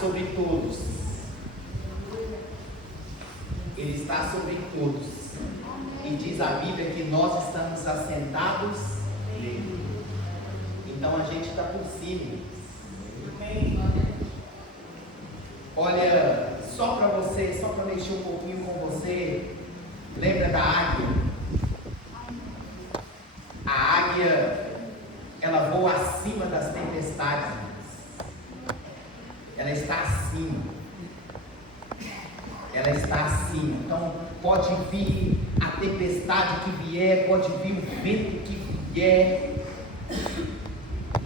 sobre todos. Ele está sobre todos. E diz a Bíblia que nós estamos assentados nele. Então a gente está por cima. Olha, só para mexer um pouquinho com você, lembra da águia? A águia, ela voa acima das tempestades. Ela está acima. Ela está acima. Então pode vir a tempestade que vier, pode vir o vento que vier,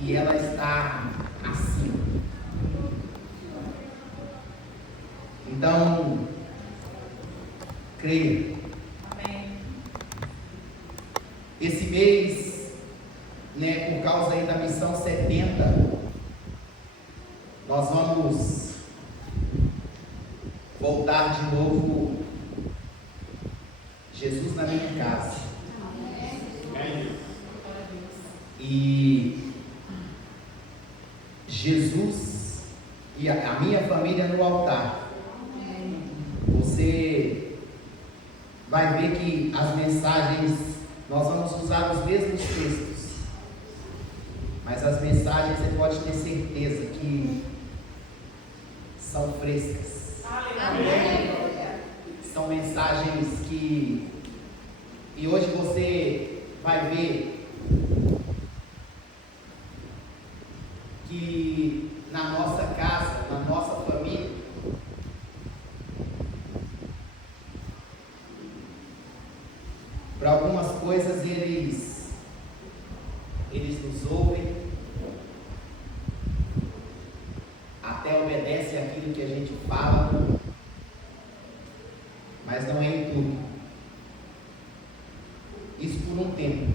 e ela está acima. Então, creia. Amém. Esse mês, por causa aí da missão 70, nós vamos voltar de novo. Jesus na minha casa. E Jesus e a minha família no altar. Você vai ver que as mensagens, nós vamos usar os mesmos textos, mas as mensagens você pode ter certeza que são frescas. Amém. São mensagens que, e hoje você vai ver que na nossa casa, na nossa família, para algumas coisas eles nos ouvem, até obedecem aquilo que a gente fala, mas não é em tudo. Isso por um tempo.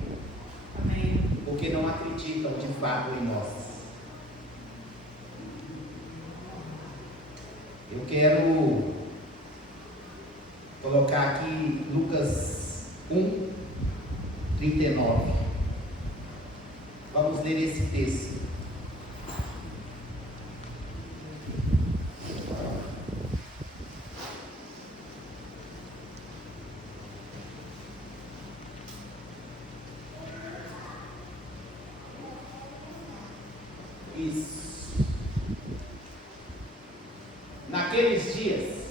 Amém. Porque não acreditam de fato em nós. Eu quero colocar aqui Lucas 1:39. Vamos ler esse texto. Isso. Naqueles dias,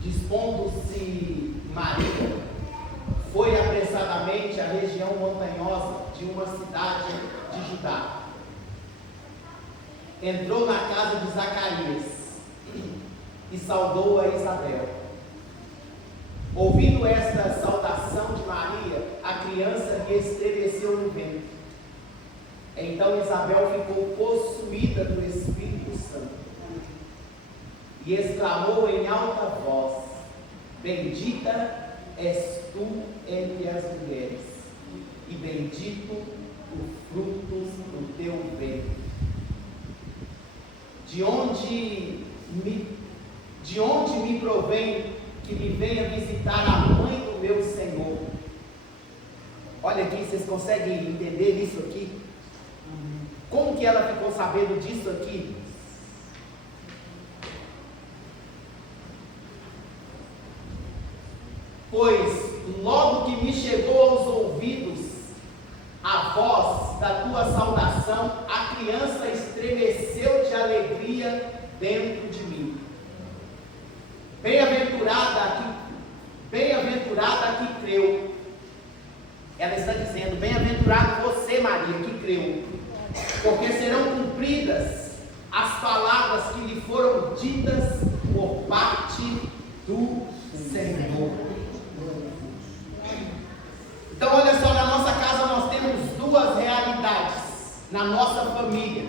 dispondo-se Maria, foi apressadamente à região montanhosa de uma cidade de Judá. Entrou na casa de Zacarias e saudou a Isabel. Ouvindo esta saudação de Maria, a criança lhe estremeceu no ventre. Então Isabel ficou possuída do Espírito Santo e exclamou em alta voz: Bendita és tu entre as mulheres, e bendito o fruto do teu ventre. De onde me provém que me venha visitar a mãe do meu Senhor? Olha aqui, vocês conseguem entender isso aqui? Como que ela ficou sabendo disso aqui? Pois logo que me chegou aos ouvidos a voz da tua saudação, a criança estremeceu de alegria dentro de mim. Bem-aventurada que creu. Ela está dizendo: bem-aventurado você, Maria, que creu, porque serão cumpridas as palavras que lhe foram ditas por parte do Senhor. Então olha só, na nossa casa nós temos duas realidades, na nossa família.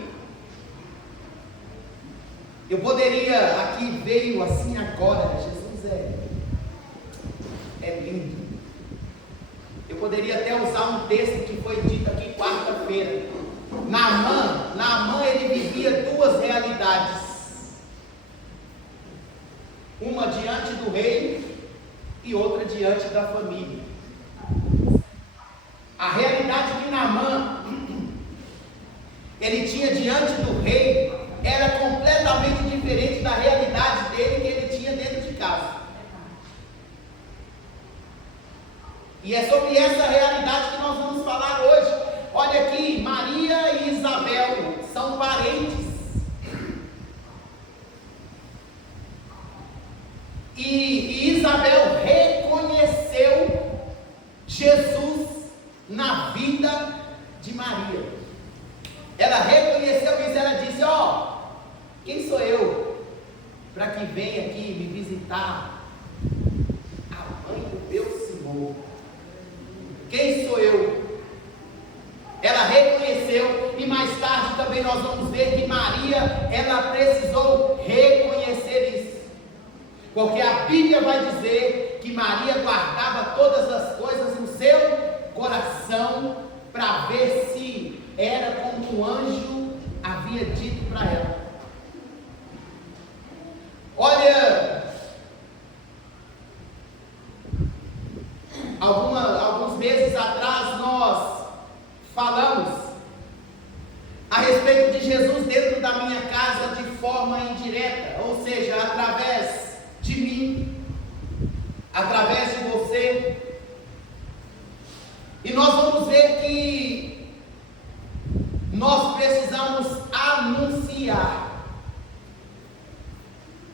Eu poderia, aqui veio assim agora, Jesus é lindo. Eu poderia até usar um texto que foi dito aqui quarta-feira. Naamã, ele vivia duas realidades. Uma diante do rei e outra diante da família. A realidade de Naamã, ele tinha diante do rei era completamente diferente da realidade dele que ele tinha dentro de casa. E é sobre essa realidade que nós vamos falar hoje. Olha aqui, Maria e Isabel são parentes. E Isabel reconheceu Jesus na vida de Maria. Ela reconheceu isso, ela disse: ó, quem sou eu para que venha aqui me visitar a mãe do meu Senhor? Quem sou eu? Ela reconheceu, e mais tarde também nós vamos ver que Maria, ela precisou reconhecer isso, porque a Bíblia vai dizer que Maria guardava todas as coisas no seu coração, para ver se era como um anjo havia dito para ela. Olha, alguns meses atrás nós falamos a respeito de Jesus dentro da minha casa de forma indireta, ou seja, através de mim, através de você. E nós vamos ver que nós precisamos anunciar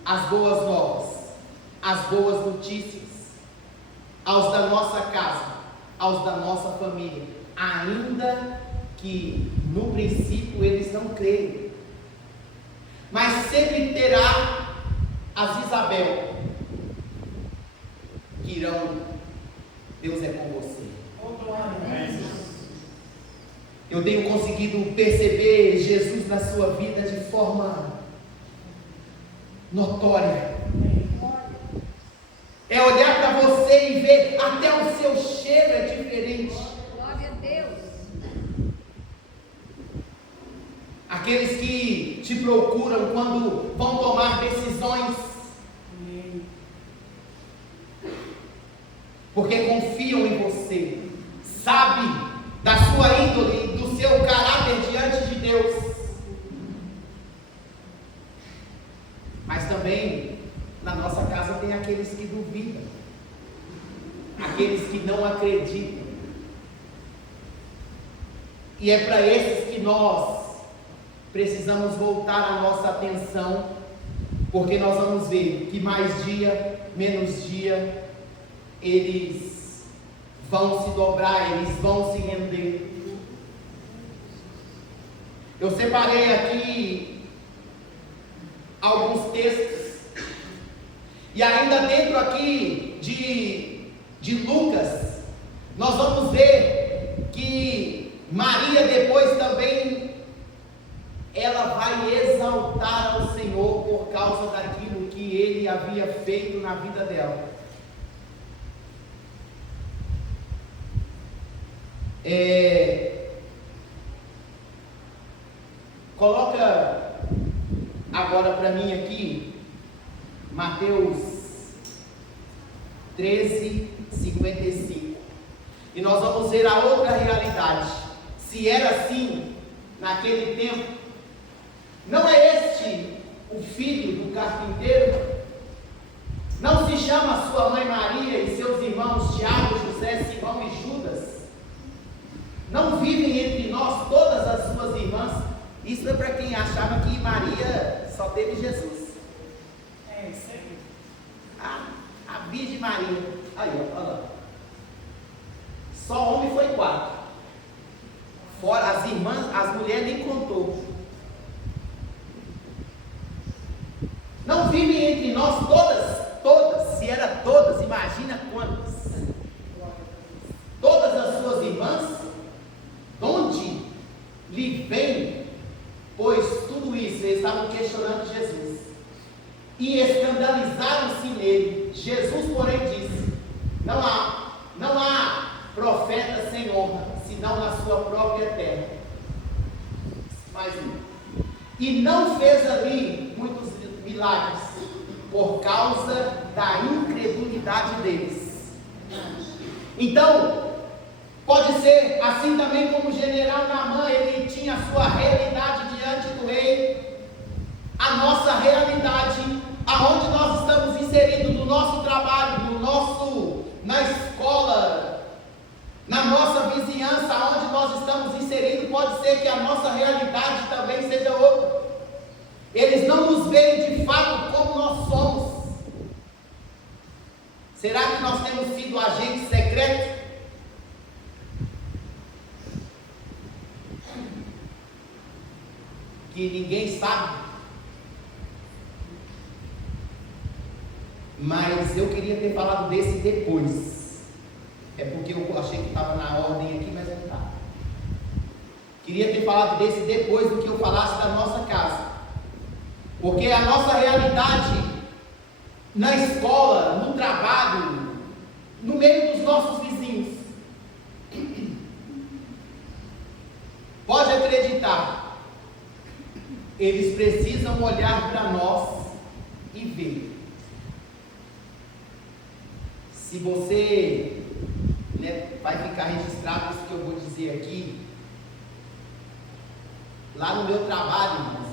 as boas novas, as boas notícias aos da nossa casa, aos da nossa família, ainda que no princípio eles não creem, mas sempre terá as Isabel que irão: Deus é com você. Eu tenho conseguido perceber Jesus na sua vida de forma notória. É olhar para você e ver, até o seu cheiro é diferente. Glória a Deus. Aqueles que te procuram quando vão tomar decisões, porque confiam em você, sabe da sua índole, do seu caráter diante de Deus. Mas também na nossa casa tem aqueles que duvidam, aqueles que não acreditam. E é para esses que nós precisamos voltar a nossa atenção, porque nós vamos ver que mais dia, menos dia, eles vão se dobrar, eles vão se render. Eu separei aqui alguns textos, e ainda dentro aqui de Lucas, nós vamos ver que Maria depois também, ela vai exaltar ao Senhor por causa daquilo que Ele havia feito na vida dela. Coloca agora para mim aqui Mateus 13:55, e nós vamos ver a outra realidade. Se era assim naquele tempo, não é este o filho do carpinteiro? Não se chama sua mãe Maria e seus irmãos Tiago, José, Simão e Judas? Não vivem entre nós todas as suas irmãs? Isso é para quem achava que Maria só teve Jesus. É isso aí. A Virgem Maria, aí ó, olha lá. Só homem foi 4. Fora as irmãs, as mulheres nem contou. Não vivem entre nós todas, se era todas, imagina quantas. Todas as suas irmãs, de onde lhe vem, pois tudo isso, eles estavam questionando Jesus, e escandalizaram-se nele. Jesus, porém, disse: não há profeta sem honra, senão na sua própria terra. Mais um. E não fez ali muitos milagres, por causa da incredulidade deles. Então, pode ser assim também como o general Naamã, ele tinha a sua realidade diante do rei, pode ser que a nossa realidade também seja outra. Eles não nos veem de fato como nós somos. Será que nós temos sido agentes secretos? Que ninguém sabe. Mas eu queria ter falado desse depois. É porque eu achei que estava na ordem aqui, mas não está. Queria ter falado desse depois do que eu falasse da nossa casa. Porque a nossa realidade na escola, no trabalho, no meio dos nossos vizinhos. Pode acreditar, eles precisam olhar para nós e ver. Se você, vai ficar registrado isso que eu vou dizer aqui. Lá no meu trabalho, irmãos,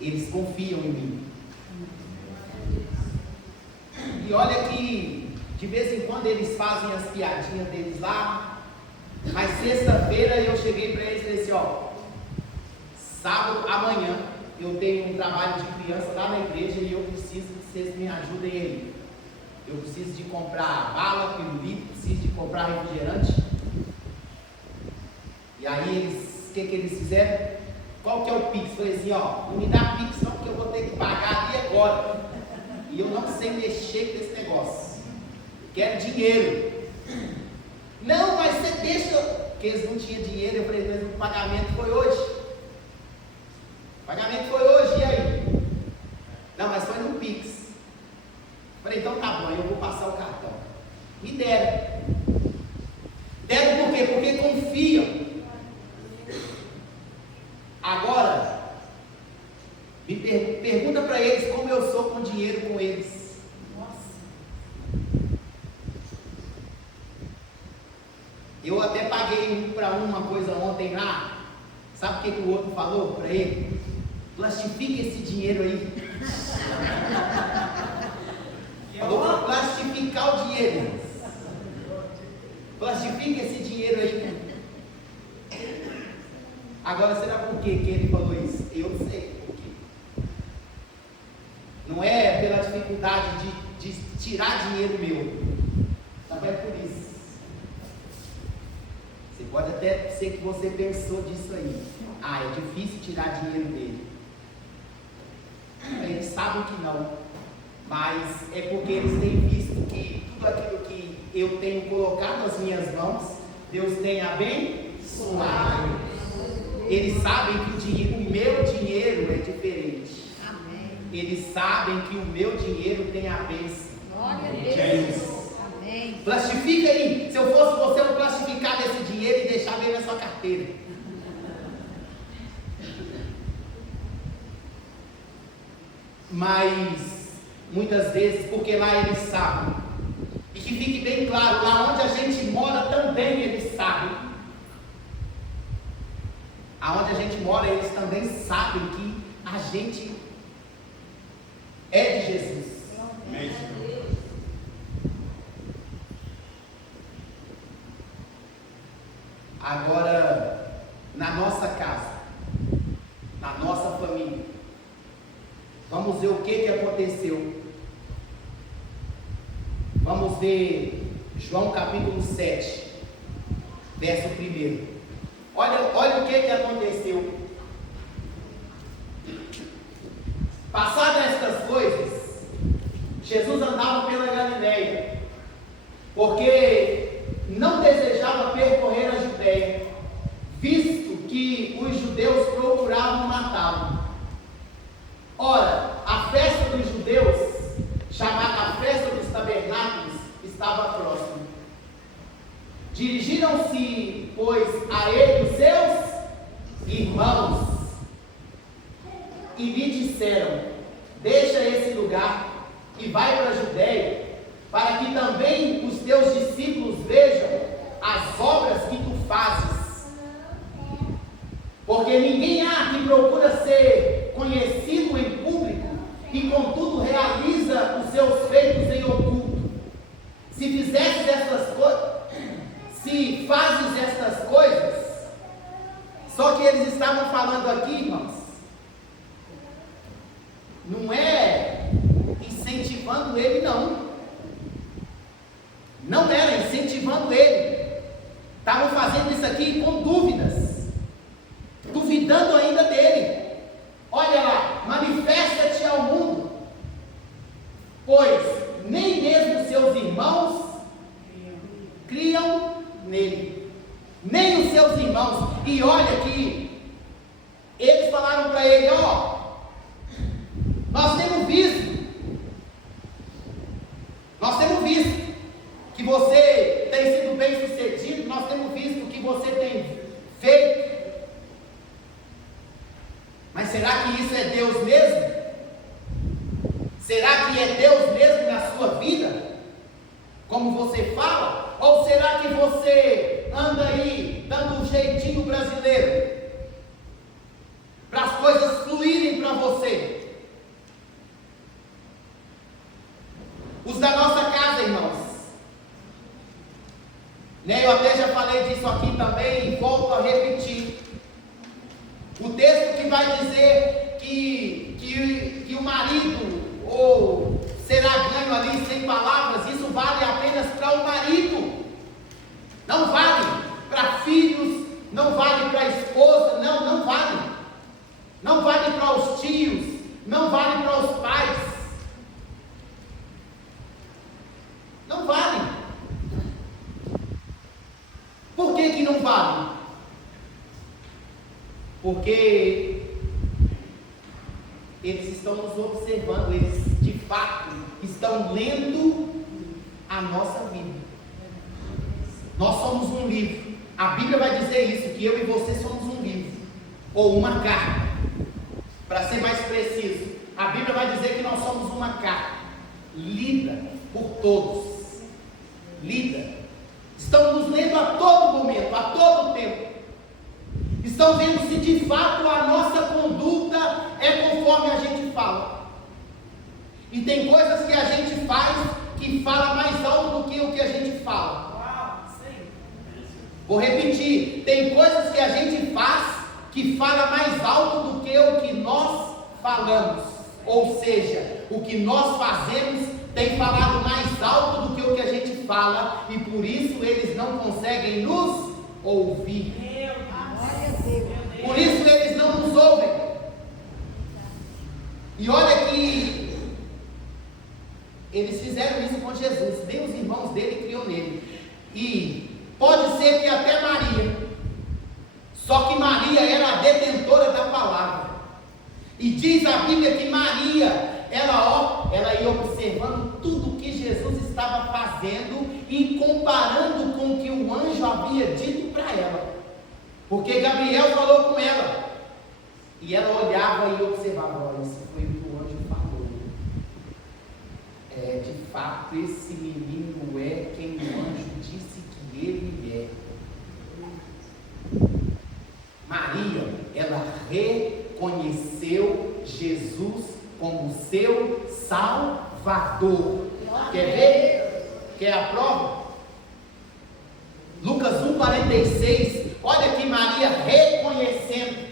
eles confiam em mim. E olha que de vez em quando eles fazem as piadinhas deles lá. Mas sexta-feira eu cheguei para eles e falei assim, sábado, amanhã, eu tenho um trabalho de criança lá na igreja e eu preciso que vocês me ajudem aí. Eu preciso de comprar bala, pirulito, preciso de comprar refrigerante. E aí o que eles fizeram? Qual que é o Pix? Falei assim, não me dá Pix não, porque eu vou ter que pagar ali agora. E eu não sei mexer com esse negócio. Quero dinheiro. Não, mas você deixa. Porque eles não tinham dinheiro. Eu falei, mas o pagamento foi hoje. O pagamento foi hoje, e aí? Não, mas foi no Pix. Falei, então tá bom, eu vou passar o cartão. Me deram. Deram por quê? Porque confiam. Agora, me pergunta para eles como eu sou com dinheiro com eles. Nossa. Eu até paguei para uma coisa ontem lá. Sabe o que o outro falou para ele? Plastifica esse dinheiro aí. Falou para plastificar o dinheiro. Plastifica esse dinheiro aí. Agora, será por que ele falou isso? Eu não sei por quê. Não é pela dificuldade de tirar dinheiro meu. Não é por isso. Você pode até ser que você pensou disso aí. É difícil tirar dinheiro dele. Eles sabem que não. Mas é porque eles têm visto que tudo aquilo que eu tenho colocado nas minhas mãos, Deus tem abençoado. Eles sabem que o meu dinheiro é diferente. Amém. Eles sabem que o meu dinheiro tem a bênção. Glória a Deus. Amém. Plastifica aí. Se eu fosse você, eu plastificava esse dinheiro e deixava ele na sua carteira. Mas muitas vezes, porque lá eles sabem. E que fique bem claro, lá onde a gente mora também eles sabem. Aonde a gente mora, eles também sabem que a gente é de Jesus. Amém. Agora, na nossa casa, na nossa família, vamos ver o que aconteceu. Vamos ver João capítulo 7, verso 1. Olha o que aconteceu. Passadas estas coisas, Jesus andava pela Galileia, porque não desejava percorrer a Judéia, visto que os judeus procuravam matá-lo. Ora, a festa dos judeus, chamada a festa dos tabernáculos, estava próxima. Dirigiram-se, pois, a ele os seus irmãos e lhe disseram: deixa esse lugar e vai para a Judéia, para que também os teus discípulos vejam as obras que tu fazes. Porque ninguém há que procura ser conhecido em público e contudo realiza os seus feitos em oculto. Se fizesses essas coisas, se fazes estas coisas. Só que eles estavam falando aqui, irmãos, não é incentivando ele, não. Não era incentivando ele. Estavam fazendo isso aqui com dúvidas, duvidando ainda dele. Olha lá, manifesta-te ao mundo, pois nem mesmo seus irmãos criam nele, nem os seus irmãos. E olha que eles falaram para ele: ó, nós temos visto que você tem sido bem sucedido, nós temos visto o que você tem feito, mas será que isso é Deus mesmo? Será que é Deus mesmo na sua vida, como você fala? Ou será que você anda aí dando um jeitinho brasileiro para as coisas fluírem para você? Os da nossa casa, irmãos, né? Eu até já falei disso aqui também e volto a repetir. O texto que vai dizer que o marido ou será ganho ali sem palavras, isso vale apenas para o marido, não vale para filhos, não vale para a esposa, não vale. Não vale para os tios, não vale para os pais, não vale. Por que não vale? Porque eles estão nos observando, eles de fato estão lendo a nossa vida. Nós somos um livro. A Bíblia vai dizer isso, que eu e você somos um livro, ou uma carta. Para ser mais preciso, a Bíblia vai dizer que nós somos uma carta, lida por todos. Lida. Estão nos lendo a todo momento, a todo tempo. Estão vendo se de fato a nossa conduta é conforme a gente fala. E tem coisas que a gente faz que fala mais alto do que o que a gente fala. Vou repetir, tem coisas que a gente faz que fala mais alto do que o que nós falamos. Ou seja, o que nós fazemos tem falado mais alto do que o que a gente fala, e por isso eles não conseguem nos ouvir. Por isso eles não nos ouvem. E olha que eles fizeram isso com Jesus. Nem os irmãos dele criou nele. E pode ser que até Maria, só que Maria era a detentora da palavra. E diz a Bíblia que Maria, ela ia observando tudo que Jesus estava fazendo e comparando com o que o anjo havia dito para ela. Porque Gabriel falou com ela. E ela olhava e observava: olha, isso foi o que o anjo falou. De fato, esse menino é quem o anjo disse que ele é. Maria, ela reconheceu Jesus como seu Salvador. Quer ver? Quer a prova? Lucas 1,46. Olha que Maria reconhecendo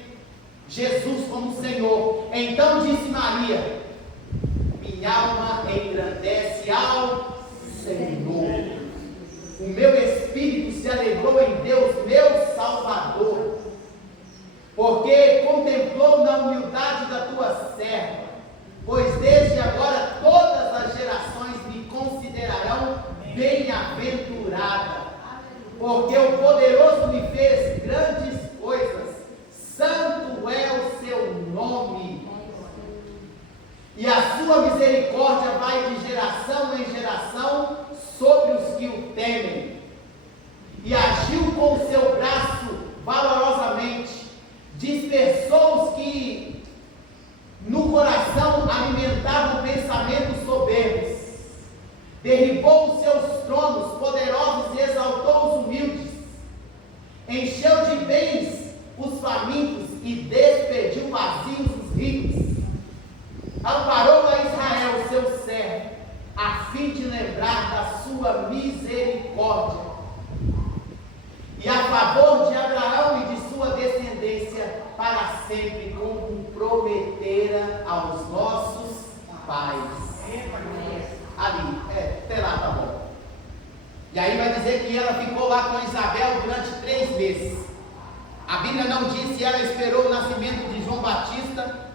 Jesus como Senhor. Então disse Maria: minha alma engrandece ao Senhor. O meu espírito se alegrou em Deus, meu Salvador, porque contemplou na humildade da tua serva. Pois desde agora todas as gerações me considerarão bem-aventurada, porque o poderoso me fez grandes coisas, santo é o seu nome, e a sua misericórdia vai de geração em geração sobre os que o temem. E agiu com o seu braço valorosamente, dispersou os que no coração alimentavam pensamentos soberbos, derribou os seus tronos poderosos e exaltou os humildes, encheu de Isabel durante 3 meses. A Bíblia não diz se ela esperou o nascimento de João Batista,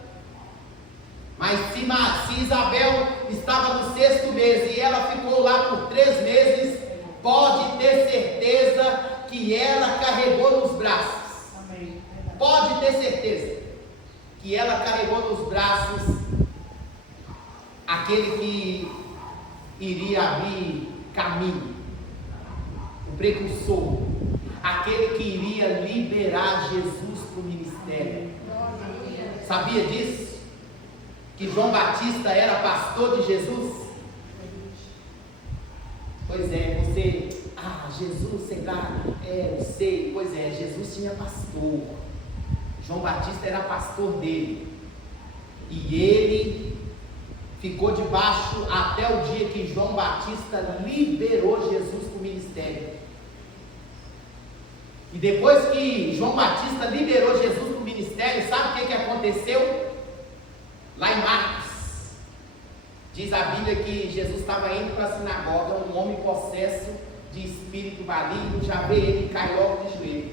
mas se Isabel estava no 6º mês e ela ficou lá por 3 meses, pode ter certeza que ela carregou nos braços. Amém. Pode ter certeza que ela carregou nos braços aquele que iria abrir caminho, o precursor, aquele que iria liberar Jesus para o ministério. Sabia disso? Que João Batista era pastor de Jesus? Pois é, Jesus, sei lá, eu sei, pois é, Jesus tinha pastor. João Batista era pastor dele. E ele ficou debaixo até o dia que João Batista liberou Jesus para o ministério. E depois que João Batista liberou Jesus para o ministério, sabe o que aconteceu? Lá em Marcos, diz a Bíblia que Jesus estava indo para a sinagoga, um homem possesso de espírito maligno já vê ele e cai logo de joelho.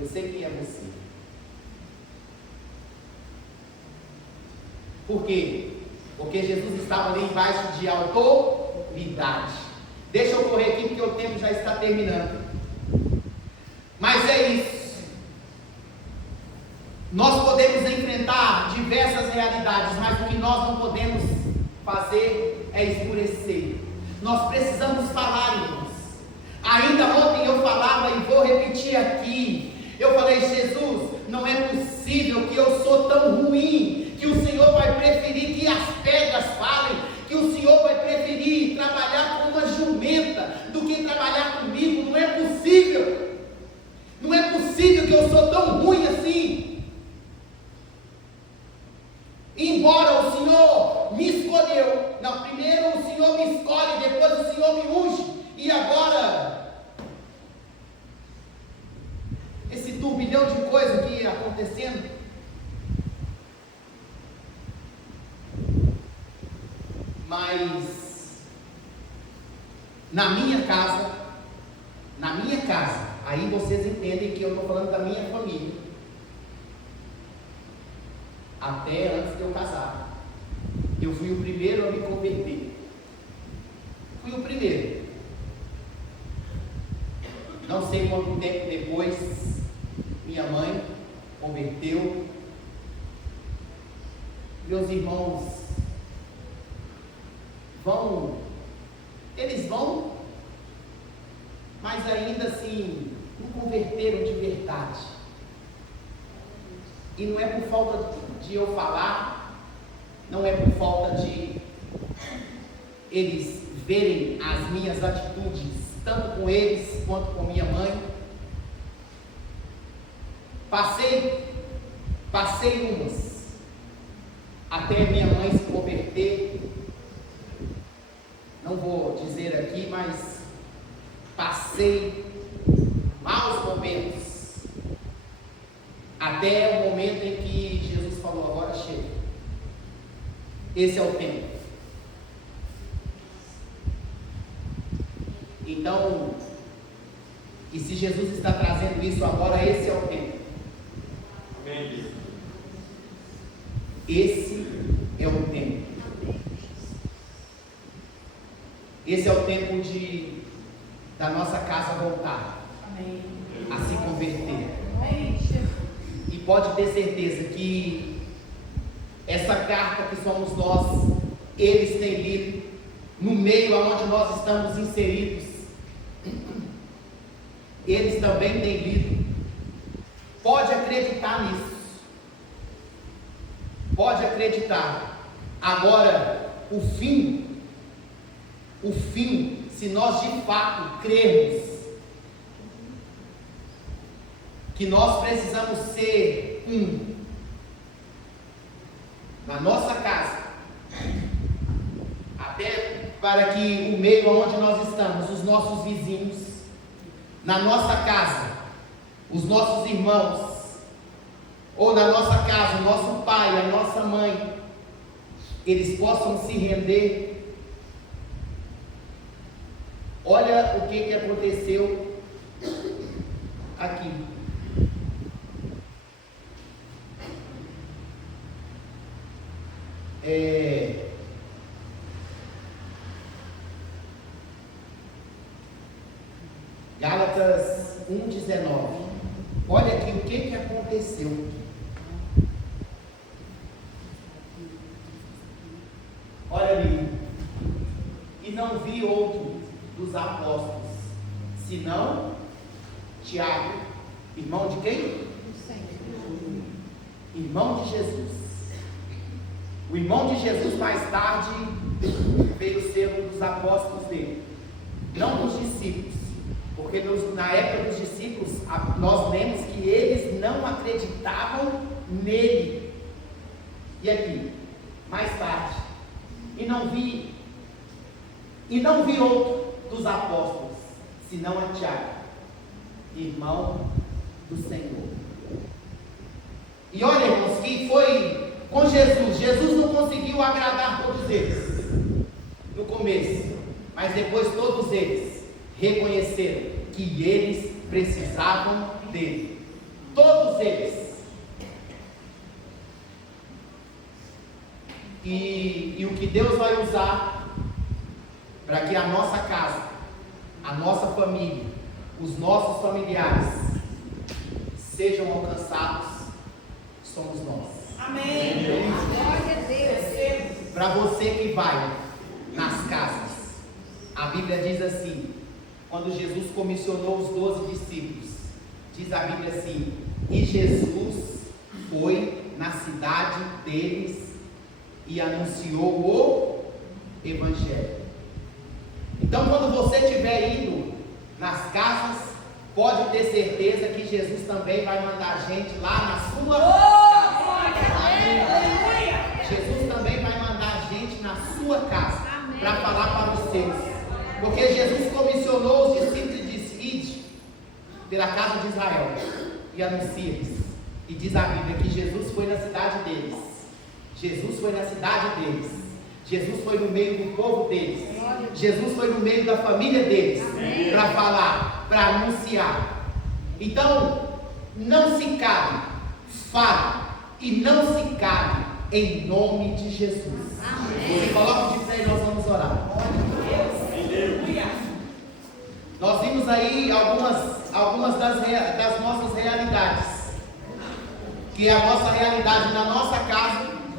Eu sei quem é você. Por quê? Porque Jesus estava ali embaixo de autoridade. Deixa eu correr aqui porque o tempo já está terminando. Mas é isso. Nós podemos enfrentar diversas realidades, mas o que nós não podemos fazer é escurecer. Nós precisamos falar, irmãos. Ainda ontem eu falava e vou repetir aqui. Eu falei, Jesus, não é possível que eu sou tão ruim, que o Senhor vai preferir que as pedras falem, que o Senhor vai preferir trabalhar com uma jumenta do que trabalhar comigo. Não é possível. Não é possível que eu sou tão ruim assim. Embora o Senhor me escolheu, não, primeiro o Senhor me escolhe, depois o Senhor me unge, e agora esse turbilhão de coisas aqui acontecendo. Mas na minha casa, aí vocês entendem que eu estou falando da minha família. Até antes de eu casar, eu fui o primeiro a me converter. Fui o primeiro. Não sei quanto tempo depois, minha mãe converteu. Meus irmãos eles vão, mas ainda assim não converteram de verdade. E não é por falta de eu falar, não é por falta de eles verem as minhas atitudes, tanto com eles quanto com minha mãe. Passei umas, até minha mãe se converter. Não vou dizer aqui, mas passei maus momentos, até o momento em que Jesus falou, agora chega. Esse é o tempo. Então, e se Jesus está trazendo isso agora, esse é o tempo. Amém. Esse é o tempo. Esse é o tempo da nossa casa voltar. Amém. A se converter. Amém. E pode ter certeza que essa carta que somos nós, eles têm lido, no meio aonde nós estamos inseridos, eles também têm lido. Pode acreditar nisso. Pode acreditar. Agora, o fim, se nós de fato crermos que nós precisamos ser na nossa casa, até para que o meio onde nós estamos, os nossos vizinhos, na nossa casa, os nossos irmãos, ou na nossa casa, o nosso pai, a nossa mãe, eles possam se render. Olha o que aconteceu 1,19. Olha aqui o que aconteceu. Olha ali. E não vi outro dos apóstolos, senão Tiago, irmão de quem? Irmão de Jesus. O irmão de Jesus mais tarde veio ser um dos apóstolos dele, não dos discípulos, porque na época dos discípulos nós lemos que eles não acreditavam nele. E aqui, mais tarde, e não vi outro dos apóstolos, senão a Tiago, irmão do Senhor. E olha, irmãos, que foi com Jesus. Jesus não conseguiu agradar todos eles no começo, mas depois todos eles reconheceram que eles precisavam dele. Todos eles. E o que Deus vai usar para que a nossa casa, a nossa família, os nossos familiares sejam alcançados, somos nós. Amém. Glória a Deus. Para você que vai nas casas, a Bíblia diz assim, quando Jesus comissionou os 12 discípulos, diz a Bíblia assim: e Jesus foi na cidade deles e anunciou o Evangelho. Então, quando você estiver indo nas casas, pode ter certeza que Jesus também vai mandar gente lá na sua casa. Jesus também vai mandar gente na sua casa para falar para os seus. Porque Jesus comissionou os discípulos e disse: ide pela casa de Israel e anuncia-lhes. E diz a Bíblia que Jesus foi na cidade deles. Jesus foi na cidade deles. Jesus foi no meio do povo deles. Jesus foi no meio da família deles. Para falar, para anunciar. Então, não se cale, fale e não se cale em nome de Jesus. Se coloque de pé e nós vamos orar. Nós vimos aí algumas das nossas realidades. Que é a nossa realidade na nossa casa,